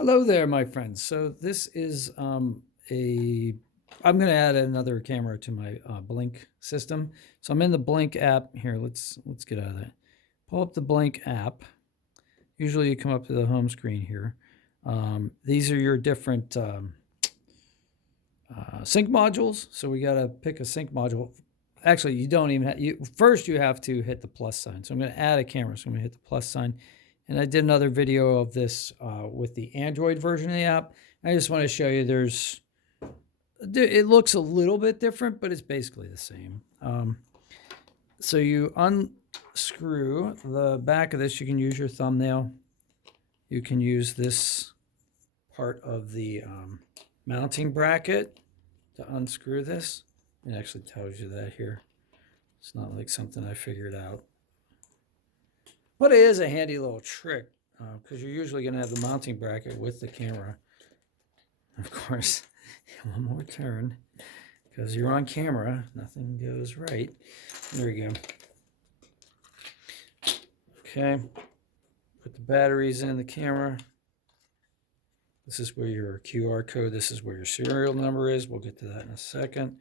Hello there, my friends. So this is I'm going to add another camera to my Blink system. So I'm in the Blink app here. Let's get out of that. Pull up the Blink app. Usually you come up to the home screen here. These are your different sync modules. So we got to pick a sync module. Actually, you don't even first you have to hit the plus sign. So I'm going to add a camera. So I'm going to hit the plus sign. And I did another video of this with the Android version of the app. I just want to show you it looks a little bit different, but it's basically the same. So you unscrew the back of this. You can use your thumbnail. You can use this part of the mounting bracket to unscrew this. It actually tells you that here. It's not like something I figured out. But it is a handy little trick because you're usually going to have the mounting bracket with the camera. Of course, one more turn because you're on camera. Nothing goes right. There we go. Okay. Put the batteries in the camera. This is where your QR code, this is where your serial number is. We'll get to that in a second.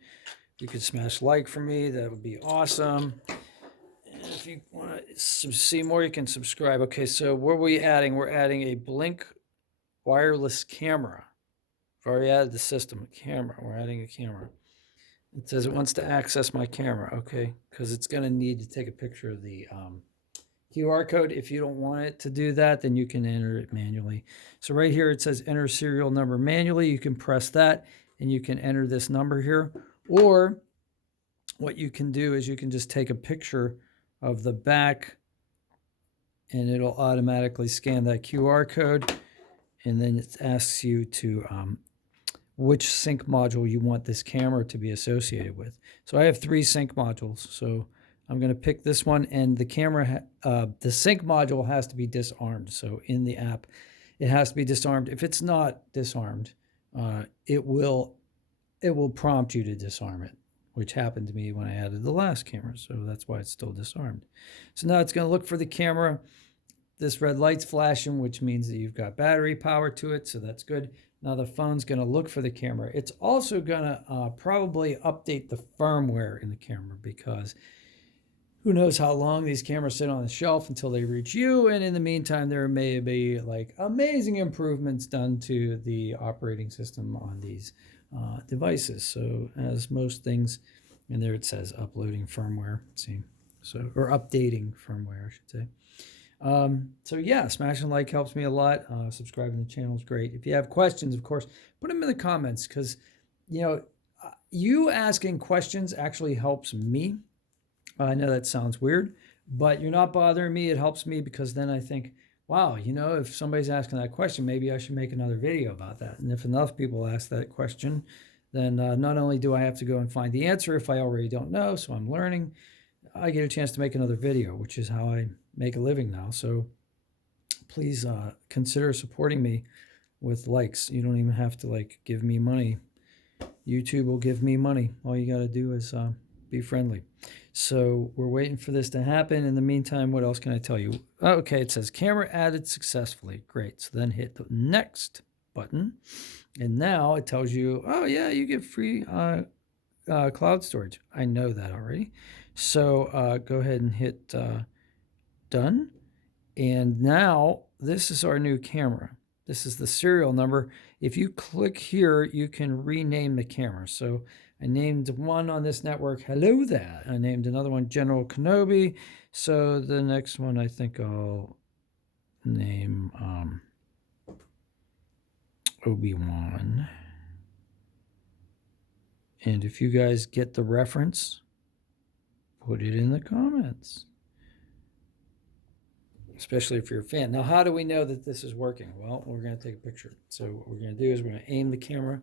You could smash like for me. That would be awesome. If you want to see more, you can subscribe. Okay, so what are we adding? We're adding a Blink wireless camera. I've already added the system, a camera. We're adding a camera. It says it wants to access my camera, okay, because it's going to need to take a picture of the QR code. If you don't want it to do that, then you can enter it manually. So right here, it says enter serial number manually. You can press that, and you can enter this number here. Or what you can do is you can just take a picture of the back and it'll automatically scan that QR code, and then it asks you to which sync module you want this camera to be associated with. So I have 3 sync modules, so I'm going to pick this one, and the camera, the sync module has to be disarmed. So in the app, it has to be disarmed. If it's not disarmed, it will prompt you to disarm it, which happened to me when I added the last camera. So that's why it's still disarmed. So now it's going to look for the camera. This red light's flashing, which means that you've got battery power to it. So that's good. Now the phone's going to look for the camera. It's also going to probably update the firmware in the camera, because who knows how long these cameras sit on the shelf until they reach you. And in the meantime, there may be like amazing improvements done to the operating system on these devices. So as most things, and there it says uploading firmware. See, so, or updating firmware, I should say. So yeah, smashing a like helps me a lot. Subscribing to the channel is great. If you have questions, of course, put them in the comments, because you asking questions actually helps me. I know that sounds weird, but you're not bothering me. It helps me, because then I think, wow, if somebody's asking that question, maybe I should make another video about that. And if enough people ask that question, then not only do I have to go and find the answer if I already don't know, so I'm learning, I get a chance to make another video, which is how I make a living now. So please consider supporting me with likes. You don't even have to give me money. YouTube will give me money. All you got to do is be friendly. So we're waiting for this to happen. In the meantime, what else can I tell you? Okay, it says camera added successfully. Great. So then hit the next button. And now it tells you, oh yeah, you get free cloud storage. I know that already. So go ahead and hit done. And now this is our new camera. This is the serial number. If you click here, you can rename the camera. So I named one on this network, Hello There. I named another one General Kenobi. So the next one I think I'll name Obi-Wan. And if you guys get the reference, put it in the comments, especially if you're a fan. Now, how do we know that this is working? Well, we're going to take a picture. So what we're going to do is we're going to aim the camera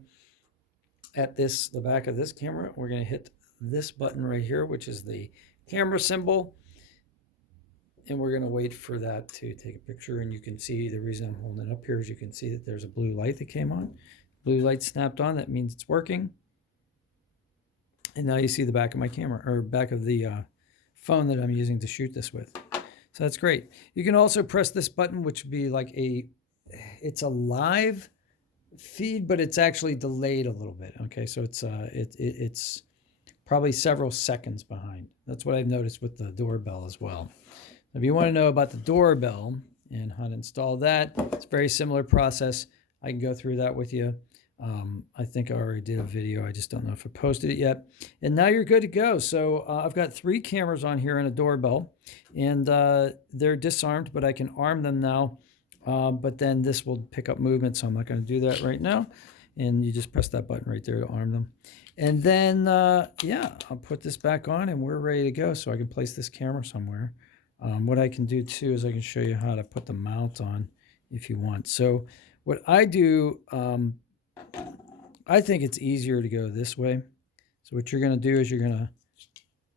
at the back of this camera. We're going to hit this button right here, which is the camera symbol. And we're going to wait for that to take a picture. And you can see the reason I'm holding it up here is you can see that there's a blue light that came on. Blue light snapped on. That means it's working. And now you see the back of my camera, or back of the phone that I'm using to shoot this with. So that's great. You can also press this button, which would be like a it's a live feed, but it's actually delayed a little bit. Okay, so it's probably several seconds behind. That's what I've noticed with the doorbell as well. If you want to know about the doorbell and how to install that, it's a very similar process. I can go through that with you. I think I already did a video. I just don't know if I posted it yet. And now you're good to go. So I've got 3 cameras on here and a doorbell, and they're disarmed, but I can arm them now. But then this will pick up movement, so I'm not going to do that right now. And you just press that button right there to arm them. And then, yeah, I'll put this back on and we're ready to go. So I can place this camera somewhere. What I can do too is I can show you how to put the mount on if you want. So what I do, I think it's easier to go this way. So what you're going to do is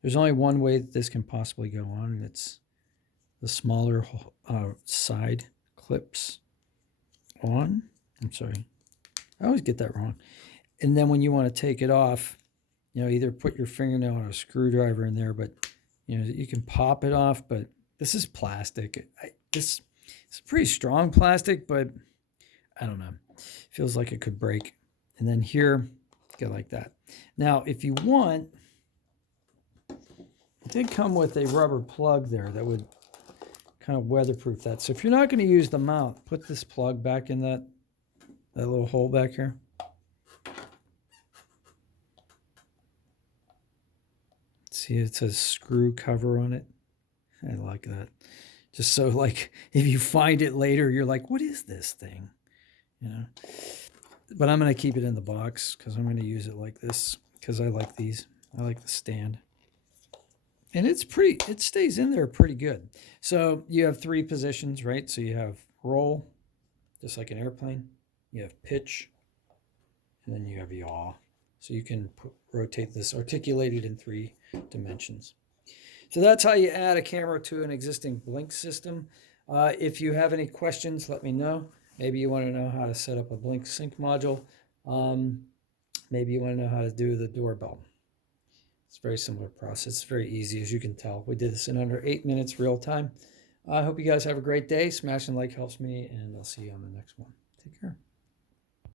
there's only one way that this can possibly go on, and it's the smaller side clips on. I'm sorry. I always get that wrong. And then when you want to take it off, either put your fingernail or a screwdriver in there, but you can pop it off, but this is plastic. It's pretty strong plastic, but I don't know. It feels like it could break. And then here, go like that. Now, if you want, it did come with a rubber plug there that would kind of weatherproof that. So if you're not going to use the mount, put this plug back in that little hole back here. See, it says screw cover on it. I like that. Just so, like, if you find it later, you're like, what is this thing? But I'm going to keep it in the box because I'm going to use it like this because I like these. I like the stand. And it stays in there pretty good. So you have 3 positions, right? So you have roll, just like an airplane. You have pitch, and then you have yaw. So you can rotate this, articulate it in 3 dimensions. So that's how you add a camera to an existing Blink system. If you have any questions, let me know. Maybe you want to know how to set up a Blink sync module. Maybe you want to know how to do the doorbell. It's a very similar process. It's very easy, as you can tell. We did this in under 8 minutes real time. I hope you guys have a great day. Smashing like helps me, and I'll see you on the next one. Take care.